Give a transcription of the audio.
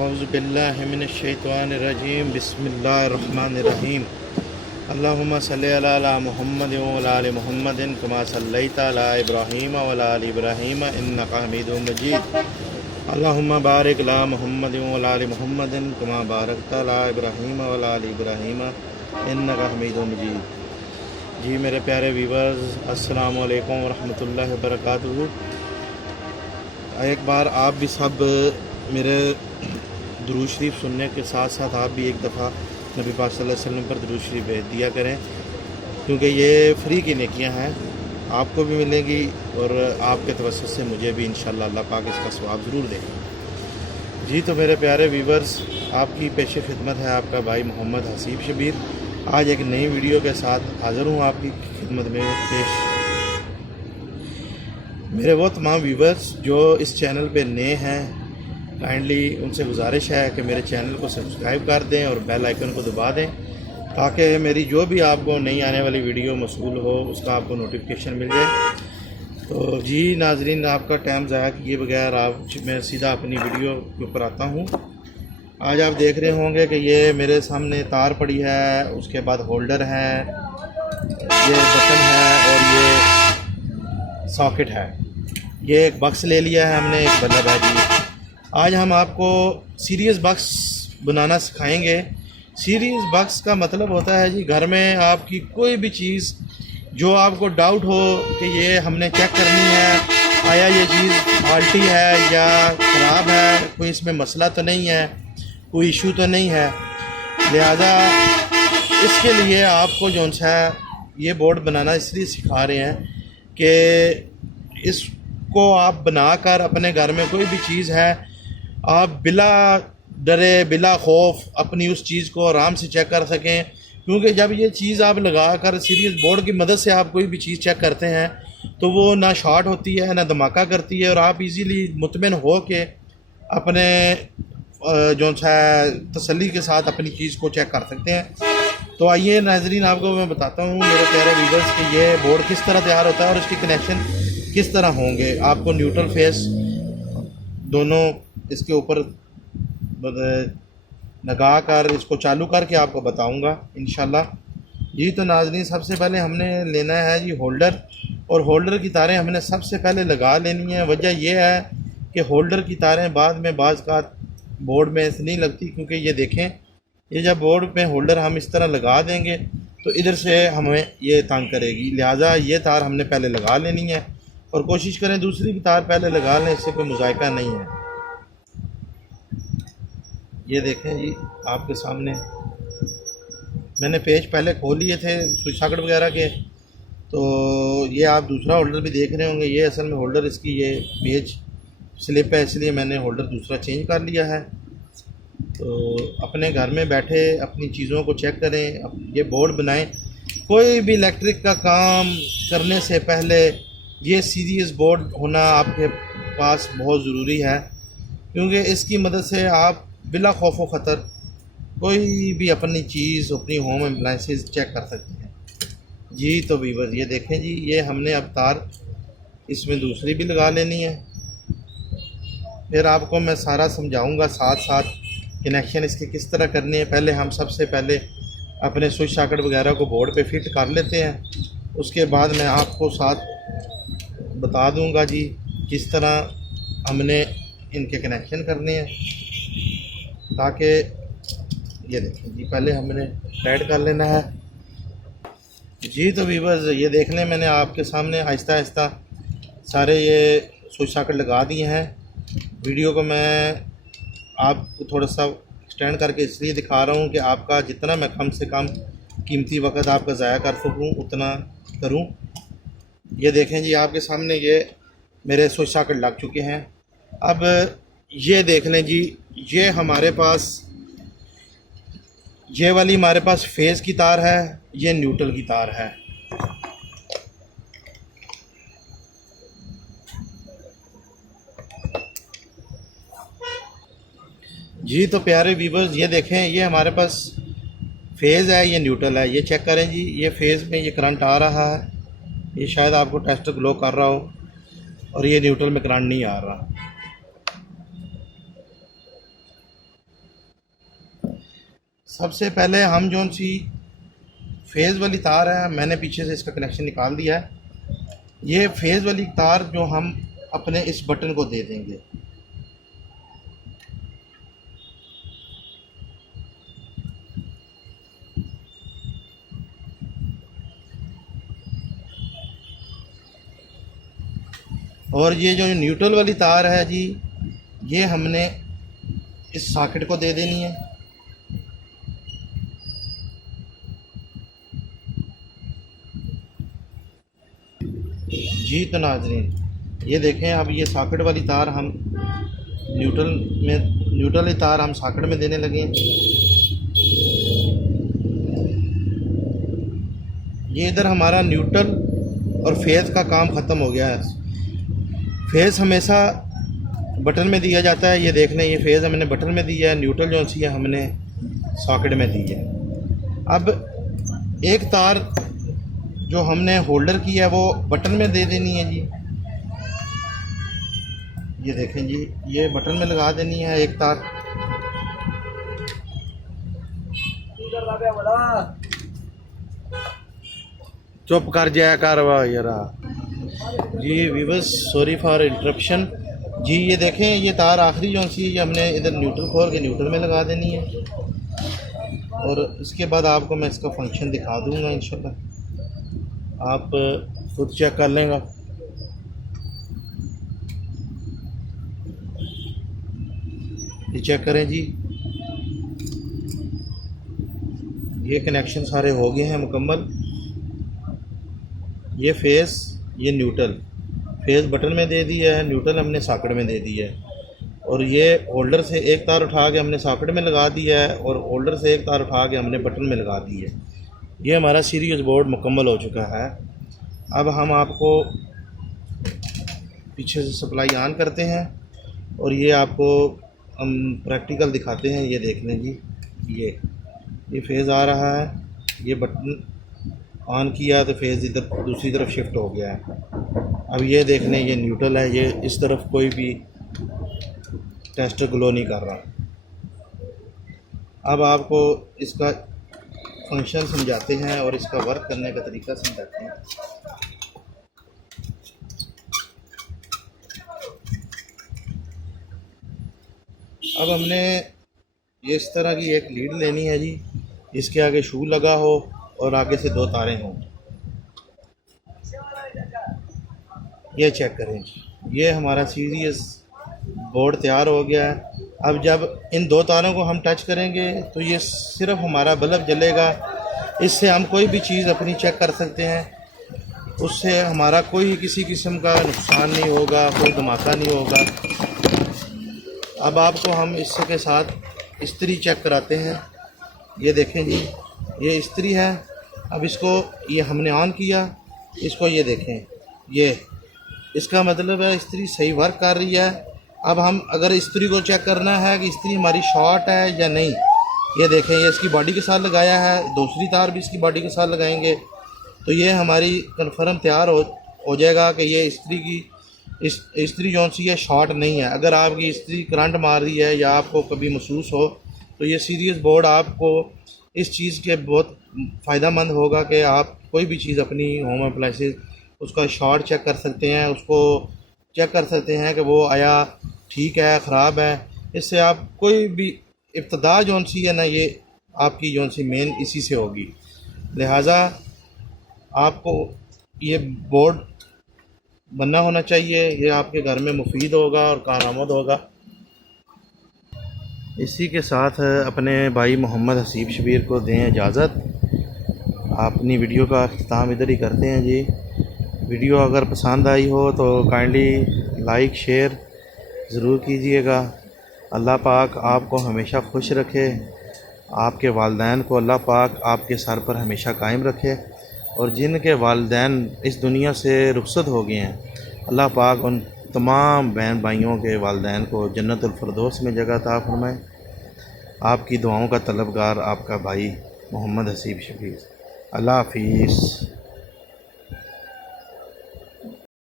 औज़ु बिल्लाहि मिनश शैतानिर रजीम बिस्मिल्लाहिर रहमानिर रहीम अल्लाहुम्मा सल्लि अला मुहम्मद व अला आलि मुहम्मदिन कमा सल्लैता अला इब्राहीम व अला आलि इब्राहीम इन्नका हमीदुम मजीद अल्लाहुम्मा बारिक अला मुहम्मद व अला आलि मुहम्मदिन कमा बारकता अला इब्राहीम व अला आलि इब्राहीम इन्नका हमीदुम मजीद। जी मेरे प्यारे व्यूअर्स, अस्सलामु अलैकुम व रहमतुल्लाहि व बरकातुहू। एक बार आप भी सब मेरे दुरूद शरीफ सुनने के साथ साथ आप भी एक दफ़ा नबी पाक सल्लल्लाहु अलैहि वसल्लम पर दुरूद शरीफ भेज दिया करें, क्योंकि ये फ्री की नेकियां हैं, आपको भी मिलेंगी और आपके तवस्सुत से मुझे भी इंशाअल्लाह अल्लाह पाक इसका सवाब ज़रूर देगा। जी तो मेरे प्यारे व्यूअर्स, आपकी पेश खिदमत है आपका भाई मोहम्मद हसीब शबीर। आज एक नई वीडियो के साथ हाज़िर हूँ आपकी खिदमत में पेश। मेरे वो तमाम व्यूअर्स जो इस चैनल पे नए हैं, काइंडली उनसे गुजारिश है कि मेरे चैनल को सब्सक्राइब कर दें और बेल आइकन को दबा दें, ताकि मेरी जो भी आपको नई आने वाली वीडियो मौसूल हो उसका आपको नोटिफिकेशन मिल जाए। तो जी नाजरीन, आपका टाइम ज़ाया किए बगैर मैं सीधा अपनी वीडियो के ऊपर आता हूँ। आज आप देख रहे होंगे कि ये मेरे सामने तार पड़ी है, उसके बाद होल्डर है, ये बटन है और ये सॉकेट है। ये एक बक्स ले लिया है हमने, एक बल्ब है जी। आज हम आपको सीरीज़ बक्स बनाना सिखाएंगे। सीरीज़ बक्स का मतलब होता है जी, घर में आपकी कोई भी चीज़ जो आपको डाउट हो कि ये हमने चेक करनी है, आया ये चीज़ फॉल्टी है या ख़राब है, कोई इसमें मसला तो नहीं है, कोई इशू तो नहीं है, लिहाजा इसके लिए आपको जो है ये बोर्ड बनाना इसलिए सिखा रहे हैं कि इसको आप बनाकर अपने घर में कोई भी चीज़ है, आप बिला डरे बिला खौफ अपनी उस चीज़ को आराम से चेक कर सकें। क्योंकि जब ये चीज़ आप लगा कर सीरीज़ बोर्ड की मदद से आप कोई भी चीज़ चेक करते हैं तो वो ना शॉर्ट होती है ना धमाका करती है और आप इजीली मुतमिन हो के अपने जो है तसल्ली के साथ अपनी चीज़ को चेक कर सकते हैं। तो आइए नाजरीन, आपको मैं बताता हूँ मेरे प्यारे व्यूअर्स कि ये बोर्ड किस तरह तैयार होता है और इसके कनेक्शन किस तरह होंगे। आपको न्यूट्रल फेस दोनों इसके ऊपर लगा कर इसको चालू करके आपको बताऊंगा इंशाल्लाह। जी तो नाज़रीन, सबसे पहले हमने लेना है जी होल्डर, और होल्डर की तारें हमने सबसे पहले लगा लेनी है। वजह यह है कि होल्डर की तारें बाद में बाज़ का बोर्ड में नहीं लगती, क्योंकि ये देखें, ये जब बोर्ड में होल्डर हम इस तरह लगा देंगे तो इधर से हमें ये तंग करेगी, लिहाजा ये तार हमने पहले लगा लेनी है और कोशिश करें दूसरी भी तार पहले लगा लें, इससे कोई मुज़ायका नहीं है। ये देखें जी, आपके सामने मैंने पेज पहले खोल लिए थे स्विच सॉकेट वगैरह के, तो ये आप दूसरा होल्डर भी देख रहे होंगे। ये असल में होल्डर इसकी ये पेज स्लिप है, इसलिए मैंने होल्डर दूसरा चेंज कर लिया है। तो अपने घर में बैठे अपनी चीज़ों को चेक करें, ये बोर्ड बनाएं। कोई भी इलेक्ट्रिक का काम करने से पहले ये सीरीज़ बोर्ड होना आपके पास बहुत ज़रूरी है, क्योंकि इसकी मदद से आप बिला खौफ व ख़तर कोई भी अपनी चीज़, अपनी होम अप्लायंसेस चेक कर सकते हैं। जी तो व्यूअर्स, ये देखें जी, ये हमने अब तार इसमें दूसरी भी लगा लेनी है। फिर आपको मैं सारा समझाऊंगा, साथ साथ कनेक्शन इसके किस तरह करने हैं। पहले हम सबसे पहले अपने स्विच सॉकेट वगैरह को बोर्ड पे फिट कर लेते हैं, उसके बाद मैं आपको साथ बता दूंगा जी किस तरह हमने इनके कनेक्शन करने हैं, ताकि ये देखें जी, पहले हमने टाइट कर लेना है। जी तो व्यूअर्स, ये देख लें, मैंने आपके सामने आहिस्ता आहिस्ता सारे ये स्विच सॉकेट लगा दिए हैं। वीडियो को मैं आपको थोड़ा सा एक्सटेंड करके इसलिए दिखा रहा हूँ कि आपका जितना मैं कम से कम कीमती वक्त आपका ज़ाया कर सकूँ उतना करूँ। ये देखें जी, आपके सामने ये मेरे स्विच सॉकेट लग चुके हैं। अब ये देख लें जी, ये हमारे पास ये वाली हमारे पास फेज़ की तार है, ये न्यूट्रल की तार है। जी तो प्यारे व्यूअर्स, ये देखें, ये हमारे पास फेज़ है, ये न्यूट्रल है। ये चेक करें जी, ये फेज़ में ये करंट आ रहा है, ये शायद आपको टेस्टर ग्लो कर रहा हो, और ये न्यूट्रल में करंट नहीं आ रहा। सबसे पहले हम जो सी फेज़ वाली तार है, मैंने पीछे से इसका कनेक्शन निकाल दिया है। ये फेज़ वाली तार जो हम अपने इस बटन को दे देंगे। और ये जो न्यूट्रल वाली तार है जी, ये हमने इस सॉकेट को दे देनी है। जी तो नाजरीन, ये देखें, अब ये सॉकेट वाली तार हम न्यूट्रल वाली तार हम सॉकेट में देने लगे। ये इधर हमारा न्यूट्रल और फेज़ का काम ख़त्म हो गया है। फेज़ हमेशा बटन में दिया जाता है। ये देख लें, ये फेज़ हमने बटन में दिया है, न्यूट्रल जो सी है हमने सॉकेट में दी है। अब एक तार जो हमने होल्डर की है वो बटन में दे देनी है जी। ये देखें जी, ये बटन में लगा देनी है एक तार। चुप कर जाया कर वाह यारा जी। व्यूअर्स, सॉरी फॉर इंटरप्शन जी। ये देखें, ये तार आखिरी जो सी, ये हमने इधर न्यूट्रल खोल के न्यूट्रल में लगा देनी है। और इसके बाद आपको मैं इसका फंक्शन दिखा दूंगा इंशाल्लाह, आप खुद चेक कर लेंगे। ये चेक करें जी, ये कनेक्शन सारे हो गए हैं मुकम्मल। ये फेस, ये न्यूट्रल, फेस बटन में दे दी है, न्यूट्रल हमने सॉकेट में दे दी है। और ये होल्डर से एक तार उठा के हमने सॉकेट में लगा दिया है और होल्डर से एक तार उठा के हमने बटन में लगा दी है। ये हमारा सीरीज बोर्ड मुकम्मल हो चुका है। अब हम आपको पीछे से सप्लाई ऑन करते हैं और ये आपको हम प्रैक्टिकल दिखाते हैं। ये देख लें जी, ये फेज़ आ रहा है, ये बटन ऑन किया तो फेज़ इधर दूसरी तरफ शिफ्ट हो गया है। अब ये देख लें, ये न्यूट्रल है, ये इस तरफ कोई भी टेस्टर ग्लो नहीं कर रहा। अब आपको इसका फंक्शन समझाते हैं और इसका वर्क करने का तरीका समझाते हैं। अब हमने ये इस तरह की एक लीड लेनी है जी, इसके आगे शू लगा हो और आगे से दो तारें हों। ये चेक करें जी, ये हमारा सीरीज बोर्ड तैयार हो गया है। अब जब इन दो तारों को हम टच करेंगे तो ये सिर्फ हमारा बल्ब जलेगा। इससे हम कोई भी चीज़ अपनी चेक कर सकते हैं, उससे हमारा कोई किसी किस्म का नुकसान नहीं होगा, कोई धमाका नहीं होगा। अब आपको हम इसके साथ इस्त्री चेक कराते हैं। ये देखें जी, ये इस्त्री है। अब इसको ये हमने ऑन किया, इसको ये देखें, ये इसका मतलब है इस्त्री सही वर्क कर रही है। अब हम अगर इस्त्री को चेक करना है कि इस्त्री हमारी शॉर्ट है या नहीं, ये देखें, ये इसकी बॉडी के साथ लगाया है, दूसरी तार भी इसकी बॉडी के साथ लगाएंगे तो ये हमारी कन्फर्म तैयार हो जाएगा कि ये इस्त्री की इस्त्री जो सी है शॉर्ट नहीं है। अगर आपकी इस्त्री करंट मार रही है या आपको कभी महसूस हो तो ये सीरीज बोर्ड आपको इस चीज़ के बहुत फ़ायदेमंद होगा कि आप कोई भी चीज़ अपनी होम अप्लाइंसेस उसका शॉर्ट चेक कर सकते हैं, उसको चेक कर सकते हैं कि वो आया ठीक है, ख़राब है। इससे आप कोई भी इब्तदा जो सी है ना, ये आपकी जो सी मेन इसी से होगी। लिहाजा आपको ये बोर्ड बनना होना चाहिए, ये आपके घर में मुफीद होगा और कारआमद होगा। इसी के साथ अपने भाई मोहम्मद हसीब शबीर को दें इजाज़त। अपनी वीडियो का अख्ताम इधर ही करते हैं जी। वीडियो अगर पसंद आई हो तो काइंडली लाइक शेयर ज़रूर कीजिएगा। अल्लाह पाक आपको हमेशा खुश रखे, आपके वालिदैन को अल्लाह पाक आपके सर पर हमेशा कायम रखे, और जिनके वालिदैन इस दुनिया से रुखसत हो गए हैं अल्लाह पाक उन तमाम बहन भाइयों के वालिदैन को जन्नतुल फिरदौस में जगह अता फरमाए। आपकी दुआओं का तलबगार आपका भाई मोहम्मद हसीब शबीर। अल्लाह हाफिज़।